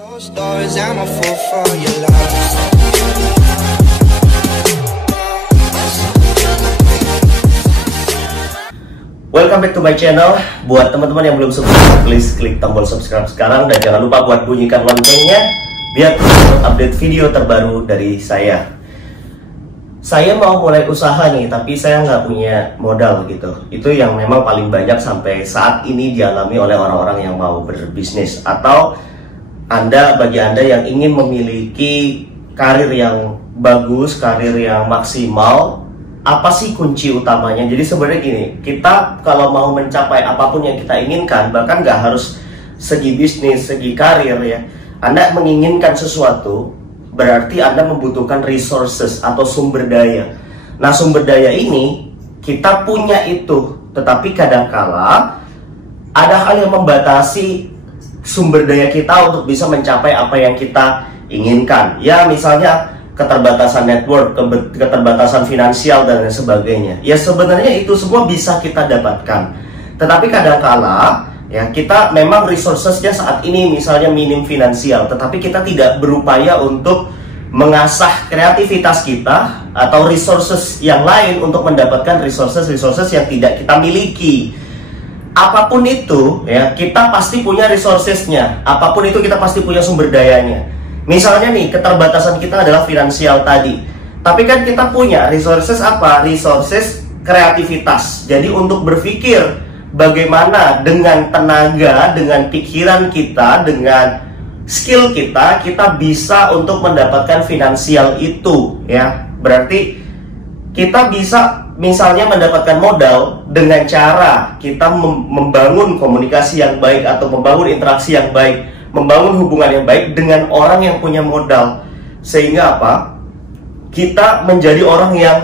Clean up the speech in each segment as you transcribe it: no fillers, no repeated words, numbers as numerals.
Closed doors, I'm a fool for your love. Welcome back to my channel. Buat teman-teman yang belum subscribe, please klik tombol subscribe sekarang dan jangan lupa buat bunyikan loncengnya biar update video terbaru dari saya. Saya mau mulai usaha nih, tapi saya nggak punya modal gitu. Itu yang memang paling banyak sampai saat ini dialami oleh orang-orang yang mau berbisnis. Atau bagi Anda yang ingin memiliki karir yang bagus, karir yang maksimal, apa sih kunci utamanya? Jadi sebenarnya gini, kita kalau mau mencapai apapun yang kita inginkan, bahkan nggak harus segi bisnis, segi karir ya. Anda menginginkan sesuatu, berarti Anda membutuhkan resources atau sumber daya. Nah, sumber daya ini kita punya itu, tetapi kadangkala ada hal yang membatasi sumber daya kita untuk bisa mencapai apa yang kita inginkan. Ya, misalnya keterbatasan network, keterbatasan finansial dan lain sebagainya. Ya, sebenarnya itu semua bisa kita dapatkan. Tetapi kadangkala ya kita memang resourcesnya saat ini misalnya minim finansial, tetapi kita tidak berupaya untuk mengasah kreativitas kita atau resources yang lain untuk mendapatkan resources yang tidak kita miliki. Apapun itu ya, kita pasti punya resourcesnya. Apapun itu kita pasti punya sumber dayanya. Misalnya nih, keterbatasan kita adalah finansial tadi, tapi kan kita punya resources apa? Resources kreativitas. Jadi untuk berpikir bagaimana dengan tenaga, dengan pikiran kita, dengan skill kita bisa untuk mendapatkan finansial itu ya. Berarti kita bisa misalnya mendapatkan modal dengan cara kita membangun komunikasi yang baik atau membangun interaksi yang baik, membangun hubungan yang baik dengan orang yang punya modal. Sehingga apa? Kita menjadi orang yang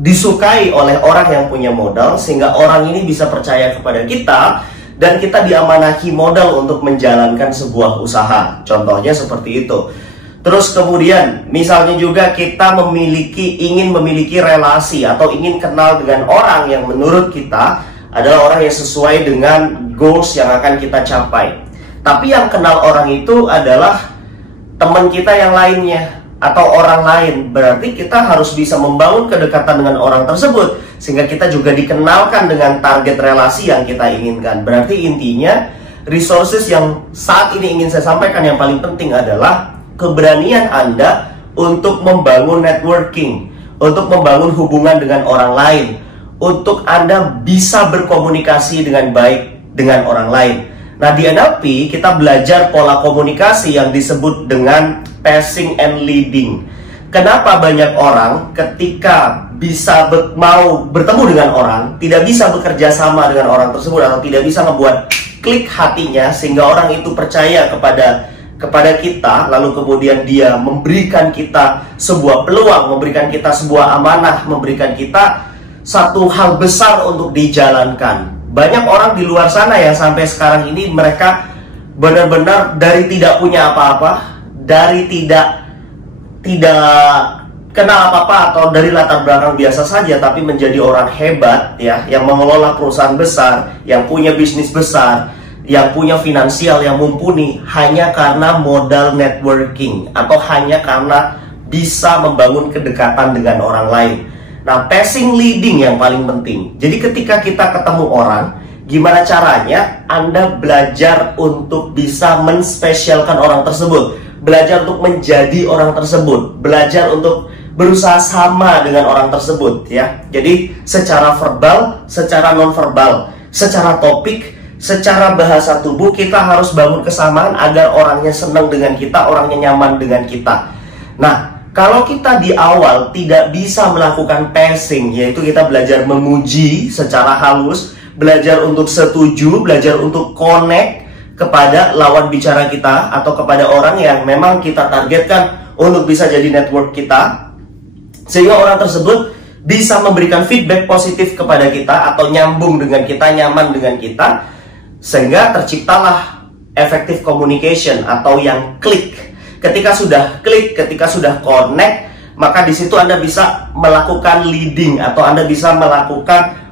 disukai oleh orang yang punya modal, sehingga orang ini bisa percaya kepada kita dan kita diamanahi modal untuk menjalankan sebuah usaha. Contohnya seperti itu. Terus kemudian misalnya juga kita ingin memiliki relasi atau ingin kenal dengan orang yang menurut kita adalah orang yang sesuai dengan goals yang akan kita capai. Tapi yang kenal orang itu adalah teman kita yang lainnya atau orang lain. Berarti kita harus bisa membangun kedekatan dengan orang tersebut sehingga kita juga dikenalkan dengan target relasi yang kita inginkan. Berarti intinya resources yang saat ini ingin saya sampaikan yang paling penting adalah keberanian Anda untuk membangun networking, untuk membangun hubungan dengan orang lain, untuk Anda bisa berkomunikasi dengan baik dengan orang lain. Nah, di NLP kita belajar pola komunikasi yang disebut dengan passing and leading. Kenapa banyak orang ketika bisa mau bertemu dengan orang, tidak bisa bekerja sama dengan orang tersebut atau tidak bisa membuat klik hatinya sehingga orang itu percaya kepada kita, lalu kemudian dia memberikan kita sebuah peluang, memberikan kita sebuah amanah, memberikan kita satu hal besar untuk dijalankan. Banyak orang di luar sana yang sampai sekarang ini mereka benar-benar dari tidak punya apa-apa, dari tidak kenal apa-apa atau dari latar belakang biasa saja, tapi menjadi orang hebat ya, yang mengelola perusahaan besar, yang punya bisnis besar, yang punya finansial yang mumpuni hanya karena modal networking atau hanya karena bisa membangun kedekatan dengan orang lain. Nah, passing leading yang paling penting. Jadi ketika kita ketemu orang, gimana caranya Anda belajar untuk bisa menspesialkan orang tersebut, belajar untuk menjadi orang tersebut, belajar untuk berusaha sama dengan orang tersebut ya. Jadi secara verbal, secara nonverbal, secara topik, secara bahasa tubuh kita harus bangun kesamaan agar orangnya senang dengan kita, orangnya nyaman dengan kita. Nah, kalau kita di awal tidak bisa melakukan passing, yaitu kita belajar memuji secara halus, belajar untuk setuju, belajar untuk connect kepada lawan bicara kita atau kepada orang yang memang kita targetkan untuk bisa jadi network kita, sehingga orang tersebut bisa memberikan feedback positif kepada kita atau nyambung dengan kita, nyaman dengan kita, sehingga terciptalah effective communication atau yang klik. Ketika sudah klik, ketika sudah connect, maka di situ Anda bisa melakukan leading atau Anda bisa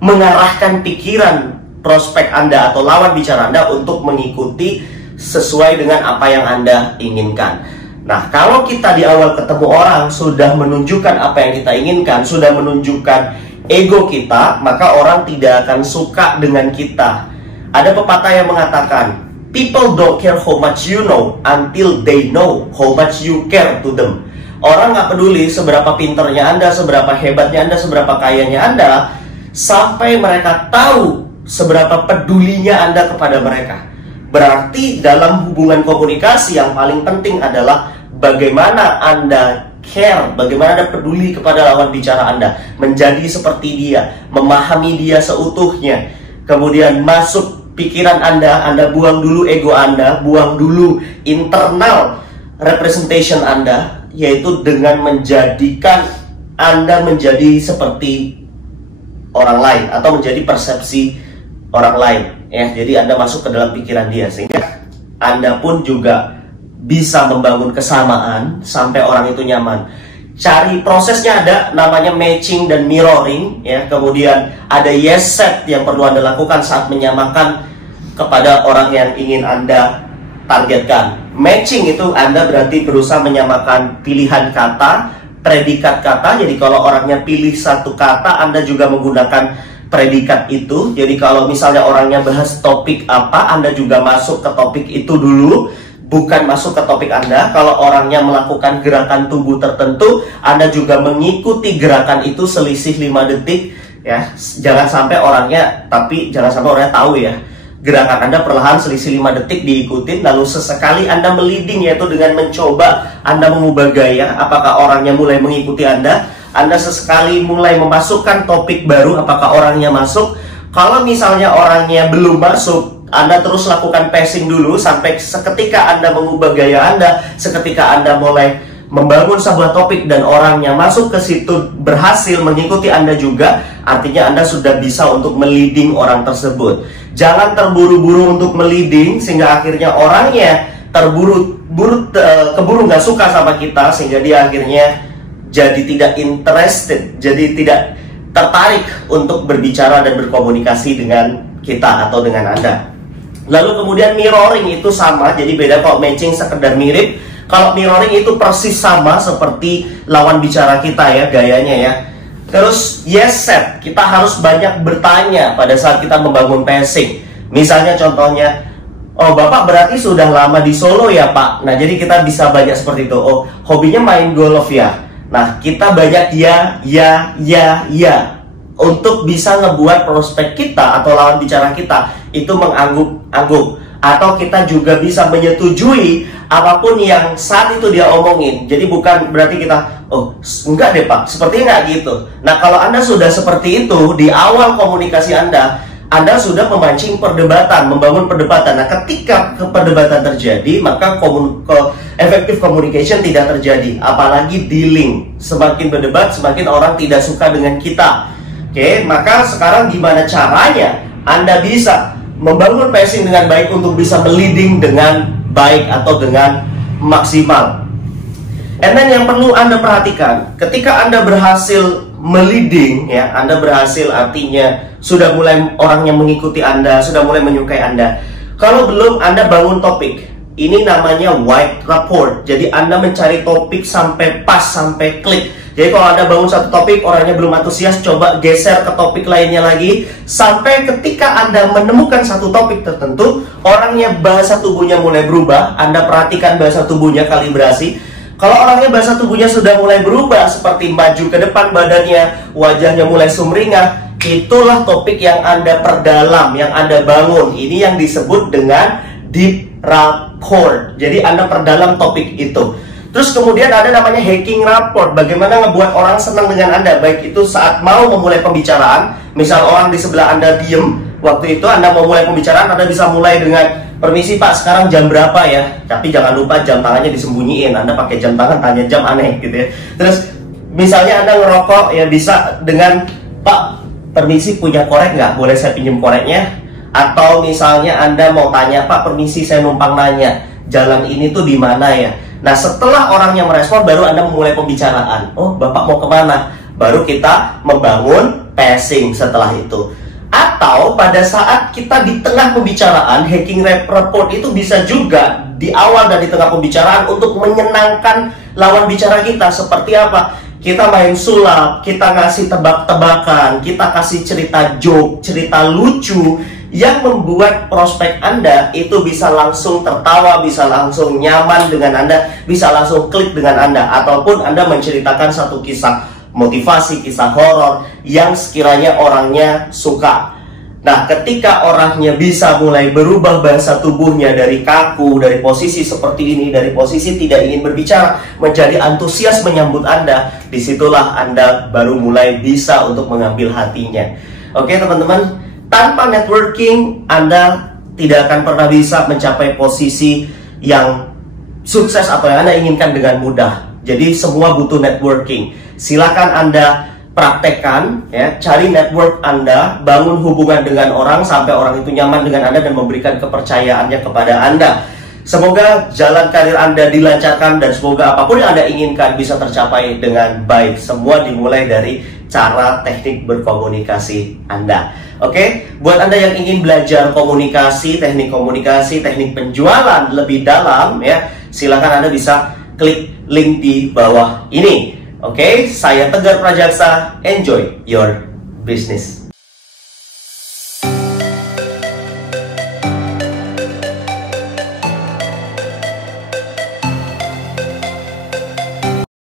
mengarahkan pikiran prospek Anda atau lawan bicara Anda untuk mengikuti sesuai dengan apa yang Anda inginkan. Nah, kalau kita di awal ketemu orang sudah menunjukkan apa yang kita inginkan, sudah menunjukkan ego kita, maka orang tidak akan suka dengan kita. Ada pepatah yang mengatakan, people don't care how much you know until they know how much you care to them. Orang nggak peduli seberapa pinternya Anda, seberapa hebatnya Anda, seberapa kayanya Anda, sampai mereka tahu seberapa pedulinya Anda kepada mereka. Berarti dalam hubungan komunikasi yang paling penting adalah bagaimana Anda care, bagaimana Anda peduli kepada lawan bicara Anda, menjadi seperti dia, memahami dia seutuhnya, kemudian masuk pikiran Anda buang dulu ego Anda, buang dulu internal representation Anda, yaitu dengan menjadikan Anda menjadi seperti orang lain atau menjadi persepsi orang lain, ya. Jadi Anda masuk ke dalam pikiran dia sehingga Anda pun juga bisa membangun kesamaan sampai orang itu nyaman. Cari prosesnya, ada namanya matching dan mirroring, ya. Kemudian ada yes set yang perlu Anda lakukan saat menyamakan kepada orang yang ingin Anda targetkan. Matching itu Anda berarti berusaha menyamakan pilihan kata, predikat kata. Jadi kalau orangnya pilih satu kata, Anda juga menggunakan predikat itu. Jadi kalau misalnya orangnya bahas topik apa, Anda juga masuk ke topik itu dulu, bukan masuk ke topik Anda. Kalau orangnya melakukan gerakan tubuh tertentu, Anda juga mengikuti gerakan itu selisih 5 detik, ya. Jangan sampai orangnya tahu, ya. Gerakan Anda perlahan selisih 5 detik diikutin, lalu sesekali Anda meliding, yaitu dengan mencoba Anda mengubah gaya. Apakah orangnya mulai mengikuti Anda sesekali mulai memasukkan topik baru, apakah orangnya masuk. Kalau misalnya orangnya belum masuk, Anda terus lakukan pacing dulu sampai seketika Anda mengubah gaya Anda, seketika Anda mulai membangun sebuah topik dan orangnya masuk ke situ, berhasil mengikuti Anda juga, artinya Anda sudah bisa untuk meliding orang tersebut. Jangan terburu-buru untuk meliding sehingga akhirnya orangnya keburu nggak suka sama kita, sehingga dia akhirnya jadi tidak interested, jadi tidak tertarik untuk berbicara dan berkomunikasi dengan kita atau dengan Anda. Lalu kemudian mirroring itu sama, jadi beda. Kalau matching sekedar mirip, kalau mirroring itu persis sama seperti lawan bicara kita, ya, gayanya, ya. Terus yes set, kita harus banyak bertanya pada saat kita membangun pacing. Misalnya contohnya, oh Bapak berarti sudah lama di Solo ya Pak. Nah jadi kita bisa banyak seperti itu. Oh hobinya main golf ya. Nah kita banyak ya untuk bisa ngebuat prospek kita atau lawan bicara kita itu mengangguk-angguk. Atau kita juga bisa menyetujui apapun yang saat itu dia omongin. Jadi bukan berarti kita, oh enggak deh Pak, sepertinya nggak gitu. Nah kalau Anda sudah seperti itu di awal komunikasi Anda sudah memancing perdebatan, membangun perdebatan. Nah ketika perdebatan terjadi, maka effective communication tidak terjadi. Apalagi dealing, semakin berdebat semakin orang tidak suka dengan kita. Oke, maka sekarang gimana caranya Anda bisa membangun pacing dengan baik untuk bisa meliding dengan baik atau dengan maksimal. And then yang perlu Anda perhatikan, ketika Anda berhasil meliding, ya, Anda berhasil artinya sudah mulai orangnya mengikuti Anda, sudah mulai menyukai Anda. Kalau belum, Anda bangun topik. Ini namanya white rapport. Jadi Anda mencari topik sampai pas, sampai klik. Jadi kalau Anda bangun satu topik, orangnya belum antusias, coba geser ke topik lainnya lagi. Sampai ketika Anda menemukan satu topik tertentu, orangnya bahasa tubuhnya mulai berubah. Anda perhatikan bahasa tubuhnya, kalibrasi. Kalau orangnya bahasa tubuhnya sudah mulai berubah, seperti maju ke depan badannya, wajahnya mulai sumringah, itulah topik yang Anda perdalam, yang Anda bangun. Ini yang disebut dengan deep rapport. Jadi Anda perdalam topik itu. Terus kemudian ada namanya hacking rapport. Bagaimana ngebuat orang senang dengan Anda, baik itu saat mau memulai pembicaraan. Misal orang di sebelah Anda diem, waktu itu Anda mau mulai pembicaraan, Anda bisa mulai dengan, permisi Pak, sekarang jam berapa ya? Tapi jangan lupa jam tangannya disembunyiin. Anda pakai jam tangan, tanya jam, aneh gitu ya. Terus misalnya Anda ngerokok, ya bisa dengan, Pak, permisi punya korek nggak? Boleh saya pinjam koreknya? Atau misalnya Anda mau tanya, Pak, permisi saya numpang nanya, jalan ini tuh di mana ya? Nah setelah orangnya merespon, baru Anda memulai pembicaraan. Oh Bapak mau kemana? Baru kita membangun pacing setelah itu. Atau pada saat kita di tengah pembicaraan, hacking report itu bisa juga di awal dan di tengah pembicaraan untuk menyenangkan lawan bicara kita. Seperti apa? Kita main sulap, kita ngasih tebak-tebakan, kita kasih cerita joke, cerita lucu yang membuat prospek Anda itu bisa langsung tertawa, bisa langsung nyaman dengan Anda, bisa langsung klik dengan Anda. Ataupun Anda menceritakan satu kisah motivasi, kisah horor yang sekiranya orangnya suka. Nah, ketika orangnya bisa mulai berubah bahasa tubuhnya dari kaku, dari posisi seperti ini, dari posisi tidak ingin berbicara, menjadi antusias menyambut Anda, disitulah Anda baru mulai bisa untuk mengambil hatinya. Oke teman-teman, tanpa networking Anda tidak akan pernah bisa mencapai posisi yang sukses atau yang Anda inginkan dengan mudah. Jadi semua butuh networking. Silakan Anda praktekkan, ya, cari network Anda, bangun hubungan dengan orang sampai orang itu nyaman dengan Anda dan memberikan kepercayaannya kepada Anda. Semoga jalan karir Anda dilancarkan dan semoga apapun yang Anda inginkan bisa tercapai dengan baik. Semua dimulai dari cara teknik berkomunikasi Anda. Oke, buat Anda yang ingin belajar komunikasi, teknik penjualan lebih dalam, ya, silakan Anda bisa klik link di bawah ini. Oke, saya Tegar Prajaksa. Enjoy your business.